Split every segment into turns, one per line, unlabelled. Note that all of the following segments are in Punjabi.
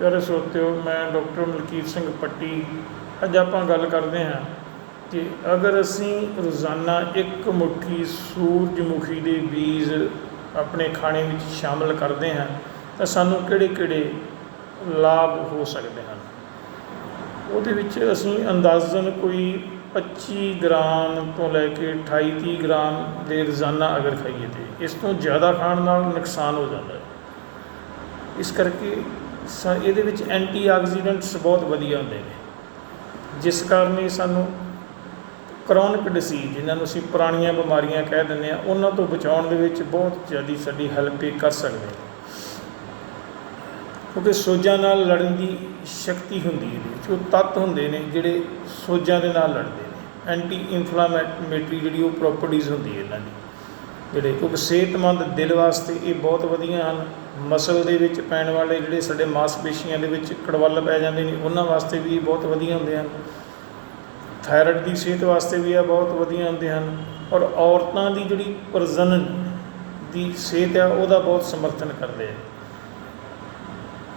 ਪਿਆਰੇ ਸਰੋਤਿਓ ਮੈਂ ਡਾਕਟਰ ਮਲਕੀਤ ਸਿੰਘ ਪੱਟੀ। ਅੱਜ ਆਪਾਂ ਗੱਲ ਕਰਦੇ ਹਾਂ ਕਿ ਅਗਰ ਅਸੀਂ ਰੋਜ਼ਾਨਾ ਇੱਕ ਮੁੱਠੀ ਸੂਰਜਮੁਖੀ ਦੇ ਬੀਜ ਆਪਣੇ ਖਾਣੇ ਵਿੱਚ ਸ਼ਾਮਲ ਕਰਦੇ ਹਾਂ, ਤਾਂ ਸਾਨੂੰ ਕਿਹੜੇ-ਕਿਹੜੇ ਲਾਭ ਹੋ ਸਕਦੇ ਹਨ? ਉਹਦੇ ਵਿੱਚ ਅਸੀਂ ਅੰਦਾਜ਼ਨ ਕੋਈ 25 ਗ੍ਰਾਮ ਤੋਂ ਲੈ ਕੇ 28 30 ਗ੍ਰਾਮ ਦੇ ਰੋਜ਼ਾਨਾ ਅਗਰ ਖਾਈਏ ਤੇ ਇਸ ਤੋਂ ਜ਼ਿਆਦਾ ਖਾਣ ਨਾਲ ਨੁਕਸਾਨ ਹੋ ਜਾਂਦਾ ਹੈ। ਇਸ ਕਰਕੇ ਸਾ, ਇਹਦੇ ਵਿੱਚ ਐਂਟੀ ਆਕਸੀਡੈਂਟਸ ਬਹੁਤ ਵਧੀਆ ਹੁੰਦੇ ਨੇ। ਜਿਸ ਕਾਰਨ ਇਹ ਸਾਨੂੰ ਕਰੋਨਿਕ ਡਿਸੀਜ਼, ਜਿਨ੍ਹਾਂ ਨੂੰ ਅਸੀਂ ਪੁਰਾਣੀਆਂ ਬਿਮਾਰੀਆਂ ਕਹਿ ਦਿੰਦੇ ਆ ਉਹਨਾਂ ਤੋਂ ਬਚਾਉਣ ਦੇ ਵਿੱਚ ਬਹੁਤ ਜ਼ਿਆਦਾ ਸਾਡੀ ਹੈਲਪ ਇਹ ਕਰ ਸਕਦੇ ਨੇ। ਕਿਉਂਕਿ ਸੋਜਾਂ ਨਾਲ ਲੜਨ ਦੀ ਸ਼ਕਤੀ ਹੁੰਦੀ ਹੈ ਇਹਦੇ ਵਿੱਚ, ਉਹ ਤੱਤ ਹੁੰਦੇ ਨੇ ਜਿਹੜੇ ਸੋਜਾਂ ਦੇ ਨਾਲ ਲੜਦੇ ਨੇ। ਐਂਟੀ ਇਨਫਲਾਮੇਟਰੀ ਜਿਹੜੀ ਉਹ ਪ੍ਰੋਪਰਟੀਜ਼ ਹੁੰਦੀ ਹੈ ਇਹਨਾਂ ਦੀ। ਜਿਹੜੇ ਕਿਉਂਕਿ ਸਿਹਤਮੰਦ ਦਿਲ ਵਾਸਤੇ ਇਹ ਬਹੁਤ ਵਧੀਆ ਹਨ। ਮਸਲ ਦੇ ਵਿੱਚ ਪੈਣ ਵਾਲੇ ਜਿਹੜੇ ਸਾਡੇ ਮਾਸਪੇਸ਼ੀਆਂ ਦੇ ਵਿੱਚ ਕੜਵੱਲ ਪੈ ਜਾਂਦੇ ਨੇ, ਉਹਨਾਂ ਵਾਸਤੇ ਵੀ ਬਹੁਤ ਵਧੀਆ ਹੁੰਦੇ ਹਨ। ਥਾਇਰਾਇਡ ਦੀ ਸਿਹਤ ਵਾਸਤੇ ਵੀ ਆ ਬਹੁਤ ਵਧੀਆ ਹੁੰਦੇ ਹਨ ਔਰ ਔਰਤਾਂ ਦੀ ਜਿਹੜੀ ਪ੍ਰਜਨਨ ਦੀ ਸਿਹਤ ਆ, ਉਹਦਾ ਬਹੁਤ ਸਮਰਥਨ ਕਰਦੇ ਆ।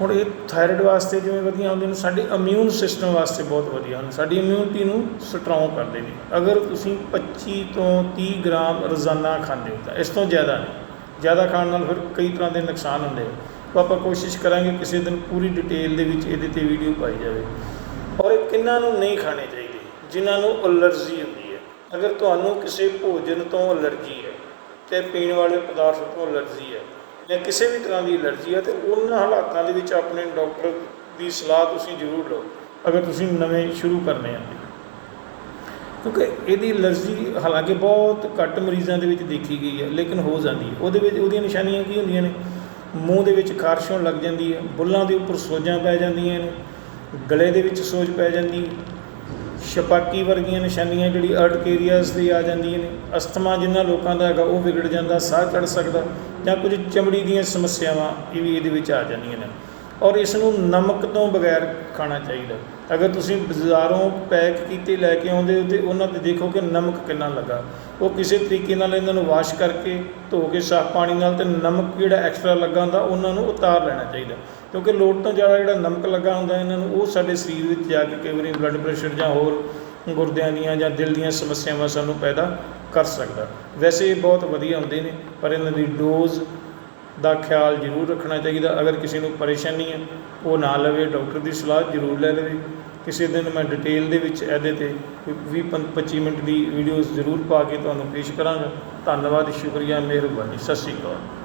ਹੁਣ ਇਹ ਥਾਇਰਾਇਡ ਵਾਸਤੇ ਜਿਵੇਂ ਵਧੀਆ ਹੁੰਦੇ ਨੇ, ਸਾਡੇ ਇਮਿਊਨ ਸਿਸਟਮ ਵਾਸਤੇ ਬਹੁਤ ਵਧੀਆ ਹਨ। ਸਾਡੀ ਇਮਿਊਨਿਟੀ ਨੂੰ ਸਟਰੋਂਗ ਕਰਦੇ ਨੇ। ਅਗਰ ਤੁਸੀਂ 25 ਤੋਂ 30 ਗ੍ਰਾਮ ਰੋਜ਼ਾਨਾ ਖਾਂਦੇ ਹੋ ਤਾਂ ਇਸ ਤੋਂ ਜ਼ਿਆਦਾ ਨਹੀਂ। ਜ਼ਿਆਦਾ ਖਾਣ ਨਾਲ ਫਿਰ ਕਈ ਤਰ੍ਹਾਂ ਦੇ ਨੁਕਸਾਨ ਹੁੰਦੇ ਆ। ਤਾਂ ਆਪਾਂ ਕੋਸ਼ਿਸ਼ ਕਰਾਂਗੇ ਕਿਸੇ ਦਿਨ ਪੂਰੀ ਡਿਟੇਲ ਦੇ ਵਿੱਚ ਇਹਦੇ ਤੇ ਵੀਡੀਓ ਪਾਈ ਜਾਵੇ। ਔਰ ਇਹ ਕਿੰਨਾਂ ਨੂੰ ਨਹੀਂ ਖਾਣੇ ਚਾਹੀਦੇ, ਜਿਨ੍ਹਾਂ ਨੂੰ ਅਲਰਜੀ ਹੁੰਦੀ ਹੈ। ਅਗਰ ਤੁਹਾਨੂੰ ਕਿਸੇ ਭੋਜਨ ਤੋਂ ਅਲਰਜੀ ਹੈ, ਤੇ ਪੀਣ ਵਾਲੇ ਪਦਾਰਥ ਤੋਂ ਅਲਰਜੀ ਹੈ, ਜਾਂ ਕਿਸੇ ਵੀ ਤਰ੍ਹਾਂ ਦੀ ਅਲਰਜੀ ਹੈ, ਤੇ ਉਹਨਾਂ ਹਾਲਾਤਾਂ ਦੇ ਵਿੱਚ ਆਪਣੇ ਡਾਕਟਰ ਦੀ ਸਲਾਹ ਤੁਸੀਂ ਜ਼ਰੂਰ ਲਓ। ਅਗਰ ਤੁਸੀਂ ਨਵੇਂ ਸ਼ੁਰੂ ਕਰਨੇ ਆ। ਕਿਉਂਕਿ ਇਹਦੀ ਅਲਰਜੀ ਹਾਲਾਂਕਿ ਬਹੁਤ ਘੱਟ ਮਰੀਜ਼ਾਂ ਦੇ ਵਿੱਚ ਦੇਖੀ ਗਈ ਹੈ, ਲੇਕਿਨ ਹੋ ਜਾਂਦੀ ਹੈ। ਉਹਦੇ ਵਿੱਚ ਉਹਦੀਆਂ ਨਿਸ਼ਾਨੀਆਂ ਕੀ ਹੁੰਦੀਆਂ ਨੇ? ਮੂੰਹ ਦੇ ਵਿੱਚ ਖਾਰਸ਼ ਹੋਣ ਲੱਗ ਜਾਂਦੀ ਹੈ, ਬੁੱਲਾਂ ਦੇ ਉੱਪਰ ਸੋਜਾਂ ਪੈ ਜਾਂਦੀਆਂ ਨੇ, ਗਲੇ ਦੇ ਵਿੱਚ ਸੋਜ ਪੈ ਜਾਂਦੀ ਛਪਾਕੀ ਵਰਗੀਆਂ ਨਿਸ਼ਾਨੀਆਂ ਜਿਹੜੀ ਅਰਟ ਅਰਟਕੇਰੀਆਸ ਦੀ ਆ ਜਾਂਦੀਆਂ ਨੇ। ਅਸਥਮਾ ਜਿਨ੍ਹਾਂ ਲੋਕਾਂ ਦਾ ਹੈਗਾ, ਉਹ ਵਿਗੜ ਜਾਂਦਾ, ਸਾਹ ਚੜ ਸਕਦਾ ਜਾਂ ਕੁਝ ਚਮੜੀ ਦੀਆਂ ਸਮੱਸਿਆਵਾਂ ਇਹ ਵੀ ਇਹਦੇ ਵਿੱਚ ਆ ਜਾਂਦੀਆਂ ਨੇ। ਔਰ ਇਸ ਨੂੰ ਨਮਕ ਤੋਂ ਬਗੈਰ ਖਾਣਾ ਚਾਹੀਦਾ। ਅਗਰ ਤੁਸੀਂ ਬਾਜ਼ਾਰੋਂ ਪੈਕ ਕੀਤੇ ਲੈ ਕੇ ਆਉਂਦੇ ਹੋ ਤੇ ਉਹਨਾਂ ਤੇ ਦੇਖੋ ਕਿ ਨਮਕ ਕਿੰਨਾ ਲੱਗਾ। ਉਹ ਕਿਸੇ ਤਰੀਕੇ ਨਾਲ ਇਹਨਾਂ ਨੂੰ ਵਾਸ਼ ਕਰਕੇ ਧੋ ਕੇ ਸਾਫ਼ ਪਾਣੀ ਨਾਲ ਤੇ ਨਮਕ ਜਿਹੜਾ ਐਕਸਟਰਾ ਲੱਗਾ ਹੁੰਦਾ, ਉਹਨਾਂ ਨੂੰ ਉਤਾਰ ਲੈਣਾ ਚਾਹੀਦਾ। ਕਿਉਂਕਿ ਲੋੜ ਤੋਂ ਜ਼ਿਆਦਾ ਜਿਹੜਾ ਨਮਕ ਲੱਗਾ ਹੁੰਦਾ ਇਹਨਾਂ ਨੂੰ, ਉਹ ਸਾਡੇ ਸਰੀਰ ਵਿੱਚ ਜਾ ਕੇ ਕਈ ਵਾਰੀ ਬਲੱਡ ਪ੍ਰੈਸ਼ਰ ਜਾਂ ਹੋਰ ਗੁਰਦਿਆਂ ਦੀਆਂ ਜਾਂ ਦਿਲ ਦੀਆਂ ਸਮੱਸਿਆਵਾਂ ਸਾਨੂੰ ਪੈਦਾ ਕਰ ਸਕਦਾ। ਵੈਸੇ ਇਹ ਬਹੁਤ ਵਧੀਆ ਹੁੰਦੇ ਨੇ, ਪਰ ਇਹਨਾਂ ਦੀ ਡੋਜ਼ ਦਾ ਖਿਆਲ ਜ਼ਰੂਰ ਰੱਖਣਾ ਚਾਹੀਦਾ। ਅਗਰ ਕਿਸੇ ਨੂੰ ਪਰੇਸ਼ਾਨੀ ਹੈ, ਉਹ ਨਾ ਲਵੇ, ਡਾਕਟਰ ਦੀ ਸਲਾਹ ਜ਼ਰੂਰ ਲੈ ਲਵੇ। ਕਿਸੇ ਦਿਨ ਮੈਂ ਡਿਟੇਲ ਦੇ ਵਿੱਚ ਇਹਦੇ ਤੇ 20 25 ਮਿੰਟ ਦੀ ਵੀਡੀਓਜ਼ ਜ਼ਰੂਰ ਪਾ ਕੇ ਤੁਹਾਨੂੰ ਪੇਸ਼ ਕਰਾਂਗਾ। ਧੰਨਵਾਦ, ਸ਼ੁਕਰੀਆ, ਮਿਹਰਬਾਨੀ, ਸਤਿ ਸ਼੍ਰੀ ਅਕਾਲ।